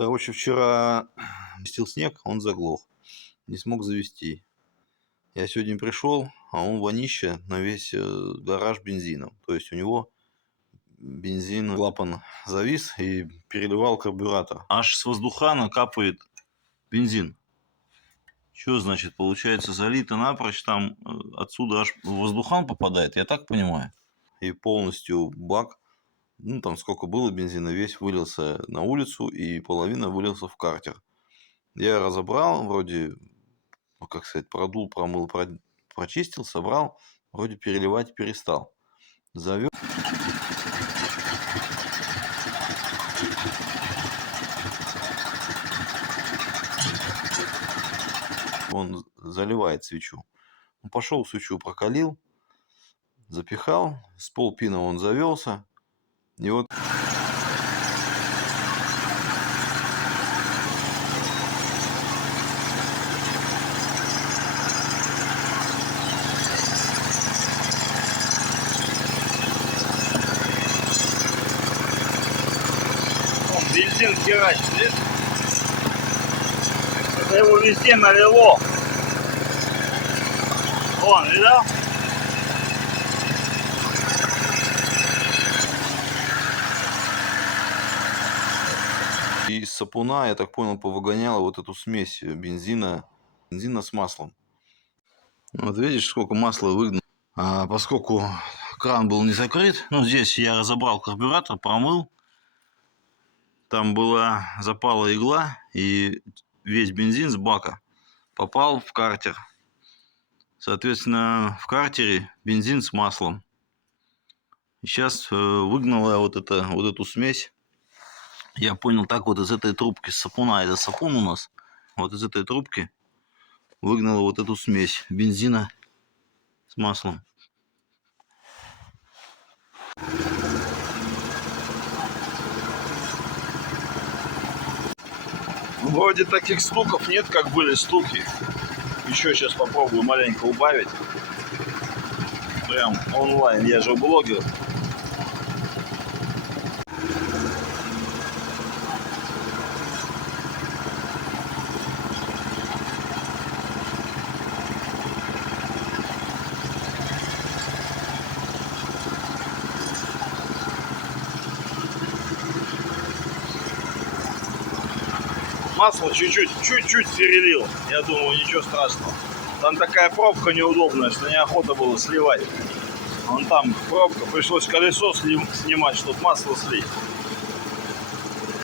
Короче, вчера чистил снег, он заглох. Не смог завести. Я сегодня пришел, а он вонище на весь гараж бензином. То есть у него бензин, клапан завис и переливал карбюратор. Аж с воздухана капает бензин. Что значит? Получается, залито напрочь, там отсюда аж в воздухан попадает, я так понимаю. И полностью бак, ну там сколько было бензина, весь вылился на улицу и половина вылился в картер. Я разобрал, вроде, ну, как сказать, продул, промыл, прочистил, собрал, вроде переливать перестал. Завел. Он заливает свечу. Пошел свечу прокалил, запихал, с полпина он завелся. И вот бензин херачит, видишь? Это его везде налило. Вон, видал? и из сапуна, я так понял, повыгоняла вот эту смесь бензина с маслом. Вот видишь, сколько масла выгнал. А поскольку кран был не закрыт, ну здесь я разобрал карбюратор, промыл. Там была запала игла, и весь бензин с бака попал в картер. Соответственно, в картере бензин с маслом. Сейчас выгнала вот эту смесь. Я понял, так вот из этой трубки с сапуна, это сапун у нас, вот из этой трубки выгнала вот эту смесь бензина с маслом. Вроде таких стуков нет, как были стуки. Еще сейчас попробую маленько убавить. Прям онлайн, я же блогер. Масло чуть-чуть перелил. Я думаю, ничего страшного. Там такая пробка неудобная, что неохота было сливать. Вон там пробка, пришлось колесо снимать, чтобы масло слить.